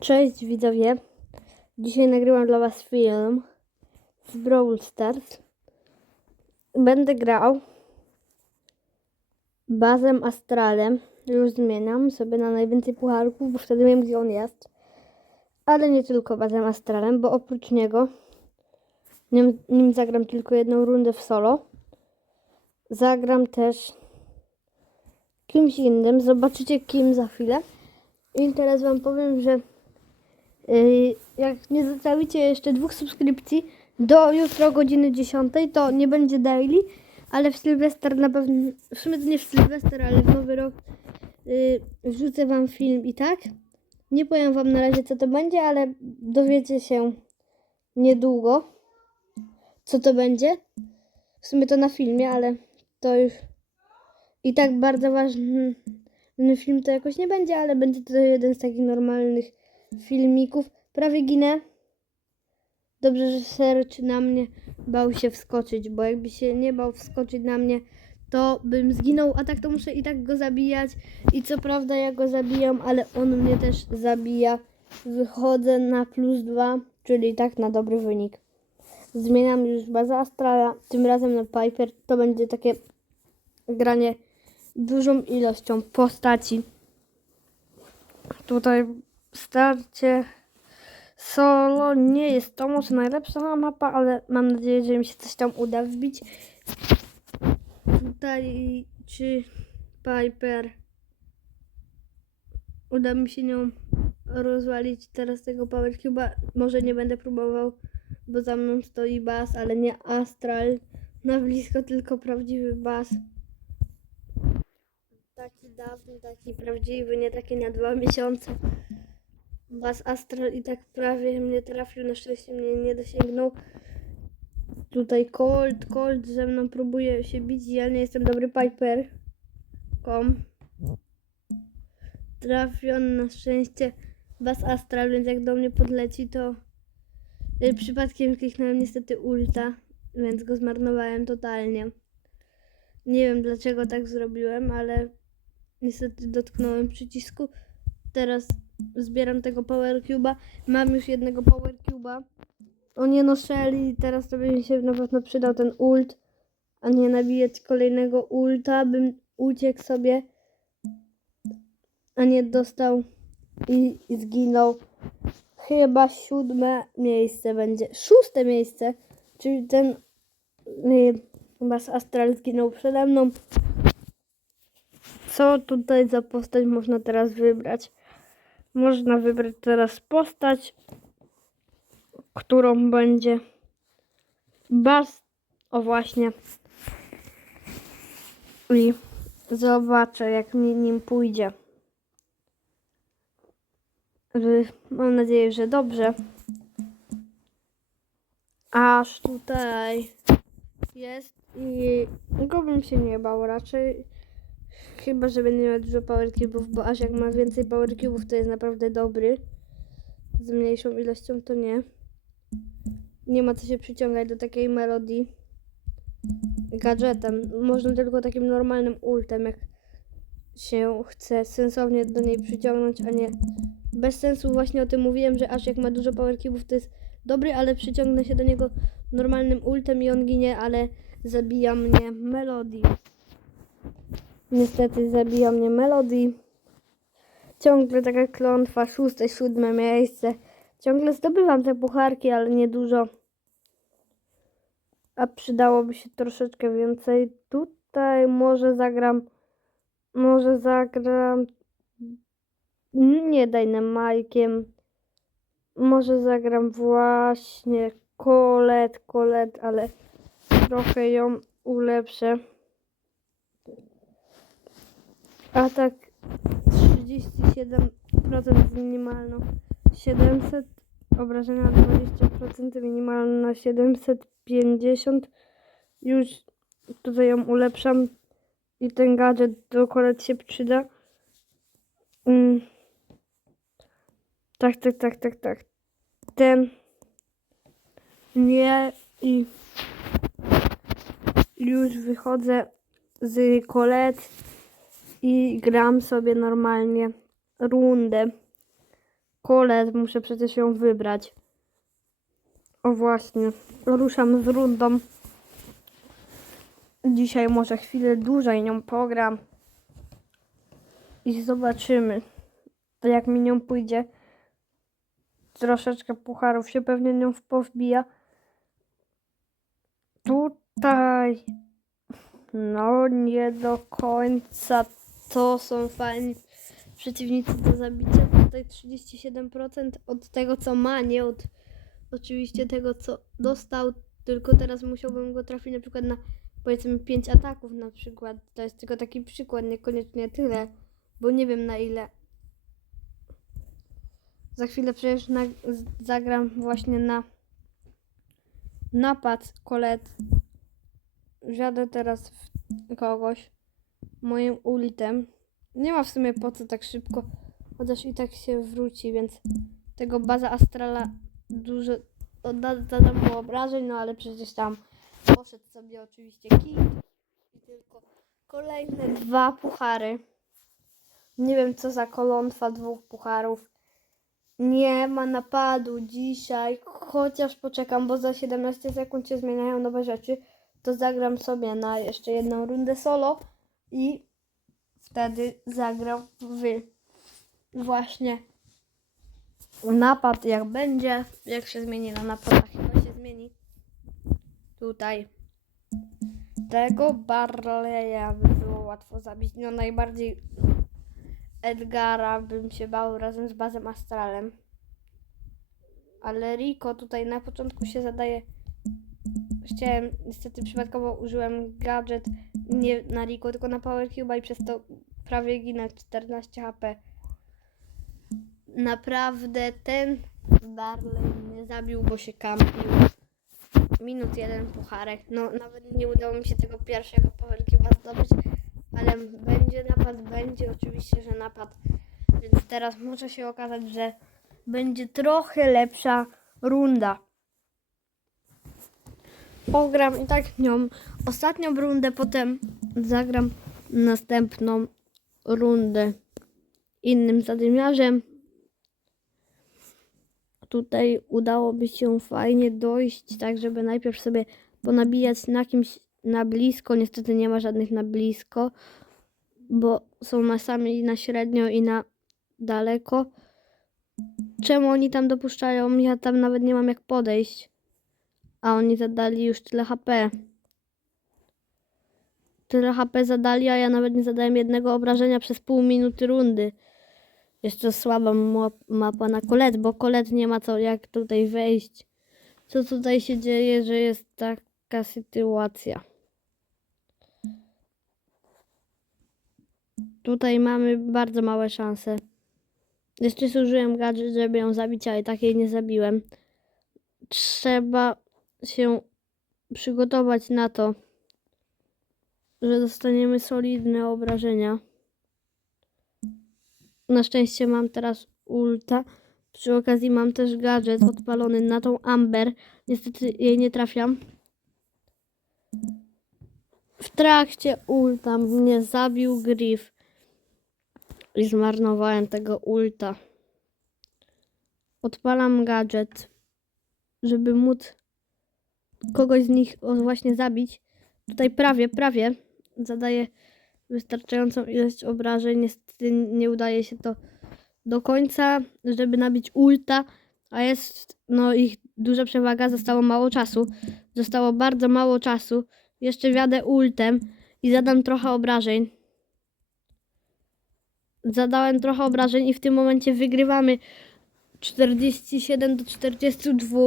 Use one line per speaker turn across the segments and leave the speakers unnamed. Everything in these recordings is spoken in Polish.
Cześć widzowie. Dzisiaj nagrywam dla Was film z Brawl Stars. Będę grał bazem Astralem. Już zmieniam sobie na najwięcej pucharków, bo wtedy wiem gdzie on jest. Ale nie tylko bazem Astralem, bo oprócz niego nim, nim zagram tylko jedną rundę w solo. Zagram też kimś innym. Zobaczycie kim za chwilę. I teraz Wam powiem, że jak nie zostawicie jeszcze dwóch subskrypcji do jutro godziny 10, to nie będzie daily, ale w Sylwester na pewno, w sumie to nie w Sylwester, ale w Nowy Rok yy, wrzucę Wam film i tak. Nie powiem Wam na razie co to będzie, ale dowiecie się niedługo, co to będzie. W sumie to na filmie, ale to już i tak bardzo ważny film to jakoś nie będzie, ale będzie to jeden z takich normalnych filmików. Prawie ginę. Dobrze, że Sercz na mnie bał się wskoczyć, bo jakby się nie bał wskoczyć na mnie, to bym zginął, a tak to muszę i tak go zabijać. I co prawda ja go zabijam, ale on mnie też zabija. Wychodzę na plus dwa, czyli tak na dobry wynik. Zmieniam już bazę Astrala, tym razem na Piper. To będzie takie granie dużą ilością postaci. Tutaj starcie solo nie jest to może najlepsza mapa, ale mam nadzieję, że mi się coś tam uda wbić. Tutaj czy Piper uda mi się nią rozwalić teraz tego Power Cube'a. Może nie będę próbował, bo za mną stoi bas, ale nie Astral. Na blisko tylko prawdziwy bas. Taki dawny, taki prawdziwy, nie taki na dwa miesiące. Was Astral i tak prawie mnie trafił, na szczęście mnie nie dosięgnął. Tutaj Colt, Colt ze mną próbuje się bić, ja nie jestem dobry Piper. Kom. Trafion na szczęście Was Astral, więc jak do mnie podleci to y, przypadkiem kliknąłem niestety ulta, więc go zmarnowałem totalnie. Nie wiem dlaczego tak zrobiłem, ale niestety dotknąłem przycisku. Teraz zbieram tego Power Cube'a. Mam już jednego Power Cube'a. O nie no Shelly, teraz to by mi się na pewno przydał ten ult. A nie nabijać kolejnego ulta, bym uciekł sobie. A nie dostał i, i zginął. Chyba siódme miejsce będzie. Szóste miejsce. Czyli ten y, Astral zginął przede mną. Co tutaj za postać można teraz wybrać? Można wybrać teraz postać, którą będzie Bas. O właśnie. I zobaczę, jak mi nim pójdzie. Że- Mam nadzieję, że dobrze. Aż tutaj jest i go bym się nie bał raczej. Chyba, że będzie miał dużo power cubów, bo aż jak ma więcej power cubów, to jest naprawdę dobry. Z mniejszą ilością to nie. Nie ma co się przyciągać do takiej melodii gadżetem. Można tylko takim normalnym ultem, jak się chce sensownie do niej przyciągnąć, a nie bez sensu. Właśnie o tym mówiłem, że aż jak ma dużo power cubów, to jest dobry, ale przyciągnę się do niego normalnym ultem i on ginie, ale zabija mnie melodii. Niestety zabija mnie Melody. Ciągle taka klątwa, szóste, siódme miejsce. Ciągle zdobywam te pucharki, ale nie dużo. A przydałoby się troszeczkę więcej. Tutaj może zagram. Może zagram. Nie Dynamajkiem. Może zagram właśnie Kolet, Kolet, ale trochę ją ulepszę. Atak 37% minimalną 700 obrażenia 20% minimalna 750 już tutaj ją ulepszam i ten gadżet do kolet się przyda. Mm. tak, tak, tak, tak, tak. Ten nie i już wychodzę z kolet i gram sobie normalnie rundę. Kolet, muszę przecież ją wybrać. O właśnie, ruszam z rundą. Dzisiaj może chwilę dłużej nią pogram. I zobaczymy, jak mi nią pójdzie. Troszeczkę pucharów się pewnie nią powbija. Tutaj. No, nie do końca. To są fajni przeciwnicy do zabicia. Tutaj 37% od tego, co ma, nie od oczywiście tego, co dostał. Tylko teraz musiałbym go trafić na przykład na powiedzmy 5 ataków na przykład. To jest tylko taki przykład, niekoniecznie tyle, bo nie wiem na ile. Za chwilę przecież na, zagram właśnie na napad kolet. Wjadę teraz w kogoś moim ultem. Nie ma w sumie po co tak szybko, chociaż i tak się wróci, więc tego baza astrala dużo zadam mu obrażeń, no ale przecież tam poszedł sobie oczywiście kit i tylko kolejne dwa puchary. Nie wiem co za kolątwa dwóch pucharów. Nie ma napadu dzisiaj, chociaż poczekam, bo za 17 sekund się zmieniają nowe rzeczy. To zagram sobie na jeszcze jedną rundę solo i wtedy zagram w właśnie napad jak będzie, jak się zmieni na napad, chyba się zmieni tutaj. Tego Barleya by było łatwo zabić. No najbardziej Edgara bym się bał razem z Bazem Astralem. Ale Rico tutaj na początku się zadaje. Chciałem, niestety przypadkowo użyłem gadżet nie na Rico, tylko na Power Cube i przez to prawie ginę 14 HP. Naprawdę ten Barley mnie zabił, bo się kampił. Minut jeden pucharek. No nawet nie udało mi się tego pierwszego Power Cube'a zdobyć, ale będzie napad, będzie oczywiście, że napad. Więc teraz może się okazać, że będzie trochę lepsza runda. Pogram i tak nią ostatnią rundę, potem zagram następną rundę innym zadymiarzem. Tutaj udałoby się fajnie dojść, tak żeby najpierw sobie ponabijać na kimś na blisko. Niestety nie ma żadnych na blisko, bo są masami na średnio i na daleko. Czemu oni tam dopuszczają? Ja tam nawet nie mam jak podejść. A oni zadali już tyle HP. Tyle HP zadali, a ja nawet nie zadałem jednego obrażenia przez pół minuty rundy. Jeszcze słaba ma- mapa na kolet, bo kolet nie ma co jak tutaj wejść. Co tutaj się dzieje, że jest taka sytuacja. Tutaj mamy bardzo małe szanse. Jeszcze zużyłem gadżet, żeby ją zabić, ale tak jej nie zabiłem. Trzeba się przygotować na to, że dostaniemy solidne obrażenia. Na szczęście mam teraz ulta. Przy okazji mam też gadżet odpalony na tą Amber. Niestety jej nie trafiam. W trakcie ulta mnie zabił Griff. I zmarnowałem tego ulta. Odpalam gadżet, żeby móc kogoś z nich właśnie zabić. Tutaj prawie, prawie zadaję wystarczającą ilość obrażeń. Niestety nie udaje się to do końca, żeby nabić ulta, a jest no ich duża przewaga, zostało mało czasu. Zostało bardzo mało czasu. Jeszcze wjadę ultem i zadam trochę obrażeń. Zadałem trochę obrażeń i w tym momencie wygrywamy 47 do 42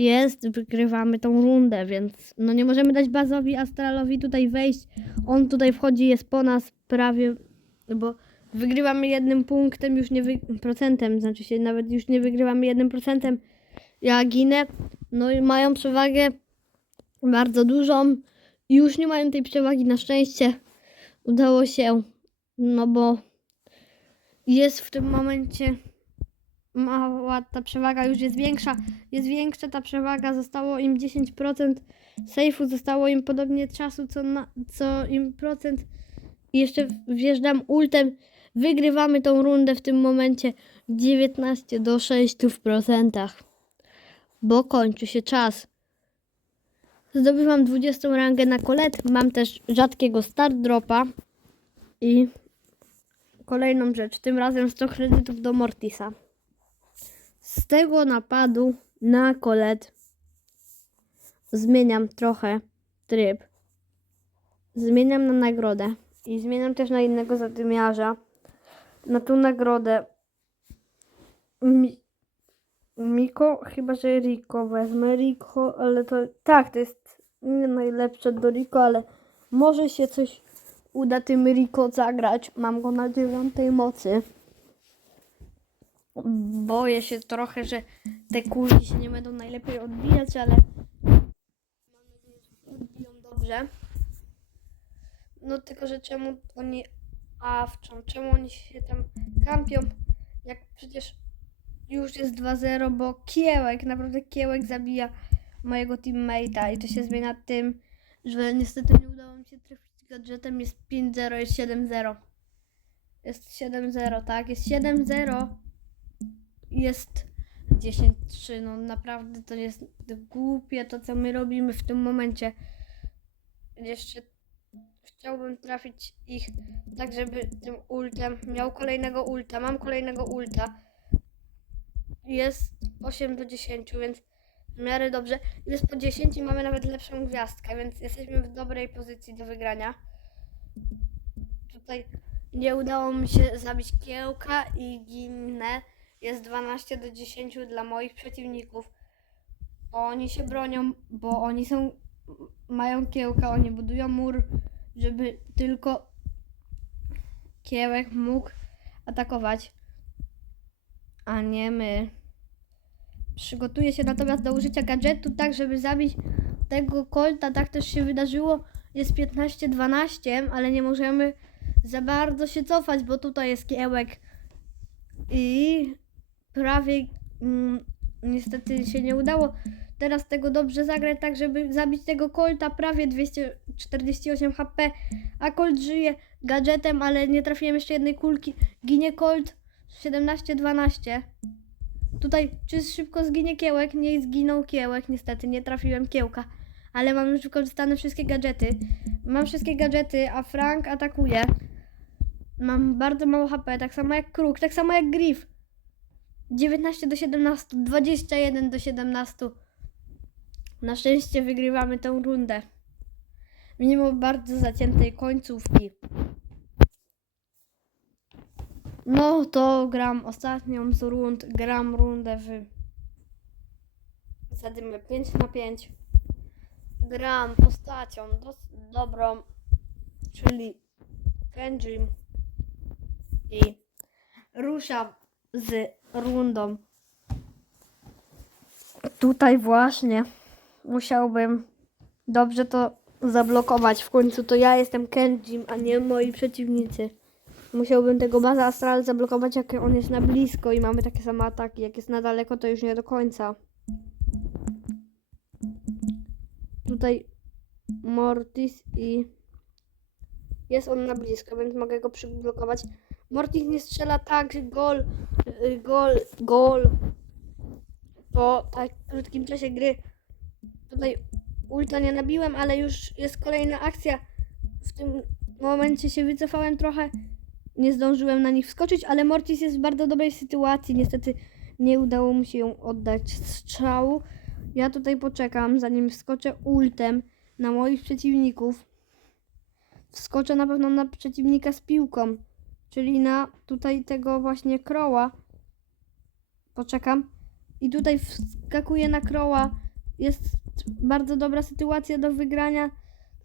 jest, wygrywamy tą rundę, więc no nie możemy dać bazowi astralowi tutaj wejść. On tutaj wchodzi, jest po nas prawie, bo wygrywamy jednym punktem, już nie procentem, znaczy się nawet już nie wygrywamy jednym procentem. Ja ginę, no i mają przewagę bardzo dużą. Już nie mają tej przewagi na szczęście. Udało się, no bo jest w tym momencie mała ta przewaga już jest większa, jest większa ta przewaga, zostało im 10% sejfu, zostało im podobnie czasu co, na, co im procent i jeszcze wjeżdżam ultem, Wygrywamy tą rundę w tym momencie 19 do 6 w procentach. Bo kończy się czas. Zdobywam 20 rangę na kolet. Mam też rzadkiego start dropa. I kolejną rzecz. Tym razem 100 kredytów do Mortisa. Z tego napadu na kolet zmieniam trochę tryb. Zmieniam na nagrodę. I zmieniam też na innego zadymiarza. Na tą nagrodę. Mi, Miko, chyba że Rico wezmę. Rico, ale to. Tak, to jest nie najlepsze do Rico, ale może się coś uda tym Rico zagrać. Mam go na dziewiątej mocy. Boję się trochę, że te kulki się nie będą najlepiej odbijać, ale mam nadzieję, że odbiją dobrze. No tylko, że czemu oni awczą? Czemu oni się tam kampią? Jak przecież już jest 2-0, bo Kiełek, naprawdę Kiełek zabija mojego teammate'a i to się zmienia tym, że niestety nie udało mi się trafić gadżetem. Jest 5-0, jest 7-0. Jest 7-0, tak? Jest 7-0. Jest 10-3. No naprawdę to jest głupie to, co my robimy w tym momencie. Jeszcze chciałbym trafić ich tak, żeby tym ultem miał kolejnego ulta. Mam kolejnego ulta. Jest 8 do 10, więc w miarę dobrze. Jest po 10 i mamy nawet lepszą gwiazdkę, więc jesteśmy w dobrej pozycji do wygrania. Tutaj nie udało mi się zabić kiełka i ginę. Jest 12 do 10 dla moich przeciwników. Oni się bronią, bo oni są mają kiełka, oni budują mur, żeby tylko kiełek mógł atakować, a nie my. Przygotuję się natomiast do użycia gadżetu tak, żeby zabić tego kolta. Tak też się wydarzyło. Jest 15-12, ale nie możemy za bardzo się cofać, bo tutaj jest kiełek. I prawie mm, niestety się nie udało teraz tego dobrze zagrać, tak żeby zabić tego kolta. Prawie 248 HP, a kolt żyje gadżetem, ale nie trafiłem jeszcze jednej kulki. Ginie kolt 17-12. Tutaj czy szybko zginie kiełek? Nie zginął kiełek, niestety nie trafiłem kiełka. Ale mam już wykorzystane wszystkie gadżety. Mam wszystkie gadżety, a Frank atakuje. Mam bardzo mało HP, tak samo jak Kruk, tak samo jak Griff. 19 do 17, 21 do 17. Na szczęście wygrywamy tę rundę. Mimo bardzo zaciętej końcówki. No to gram ostatnią z rund. Gram rundę w zadymy 5 na 5. Gram postacią dobrą, czyli Kenjim. I ruszam z rundą. Tutaj właśnie musiałbym dobrze to zablokować. W końcu to ja jestem Kenjim, a nie moi przeciwnicy. Musiałbym tego baza astral zablokować, jak on jest na blisko i mamy takie same ataki. Jak jest na daleko, to już nie do końca. Tutaj Mortis i jest on na blisko, więc mogę go przyblokować. Mortis nie strzela tak, gol, gol, gol po tak krótkim czasie gry. Tutaj ulta nie nabiłem, ale już jest kolejna akcja. W tym momencie się wycofałem trochę. Nie zdążyłem na nich wskoczyć, ale Mortis jest w bardzo dobrej sytuacji. Niestety nie udało mu się ją oddać strzału. Ja tutaj poczekam, zanim wskoczę ultem na moich przeciwników. Wskoczę na pewno na przeciwnika z piłką, czyli na tutaj tego właśnie kroła. Poczekam. I tutaj wskakuję na kroła. Jest bardzo dobra sytuacja do wygrania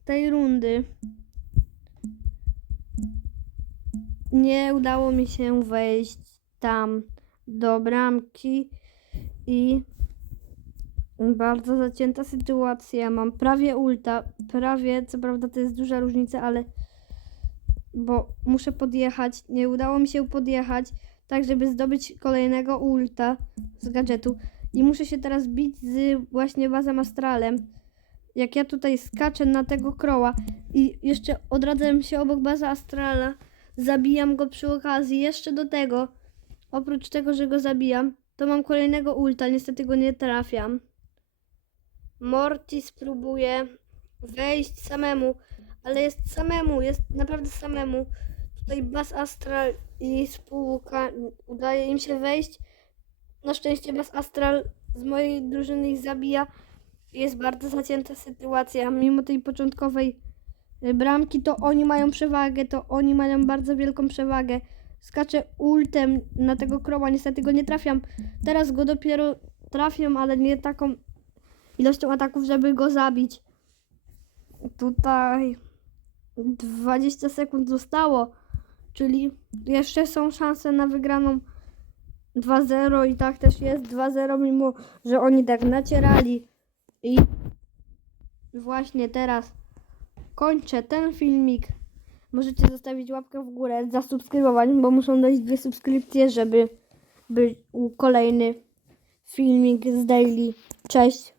tej rundy. Nie udało mi się wejść tam do bramki i bardzo zacięta sytuacja. Mam prawie ulta, prawie, co prawda to jest duża różnica, ale bo muszę podjechać. Nie udało mi się podjechać, tak żeby zdobyć kolejnego ulta z gadżetu. I muszę się teraz bić z właśnie bazem astralem. Jak ja tutaj skaczę na tego kroła i jeszcze odradzam się obok baza astrala, zabijam go przy okazji. Jeszcze do tego, oprócz tego, że go zabijam, to mam kolejnego ulta. Niestety go nie trafiam. Morty spróbuje wejść samemu, ale jest samemu, jest naprawdę samemu. Tutaj Bas Astral i spółka udaje im się wejść. Na szczęście Bas Astral z mojej drużyny ich zabija. Jest bardzo zacięta sytuacja. Mimo tej początkowej y, bramki, to oni mają przewagę, to oni mają bardzo wielką przewagę. Skaczę ultem na tego kroła, niestety go nie trafiam. Teraz go dopiero trafiam, ale nie taką ilością ataków, żeby go zabić. Tutaj 20 sekund zostało, czyli jeszcze są szanse na wygraną 2-0 i tak też jest 2-0, mimo że oni tak nacierali. I właśnie teraz kończę ten filmik. Możecie zostawić łapkę w górę, zasubskrybować, bo muszą dojść dwie subskrypcje, żeby był kolejny filmik z daily. Cześć!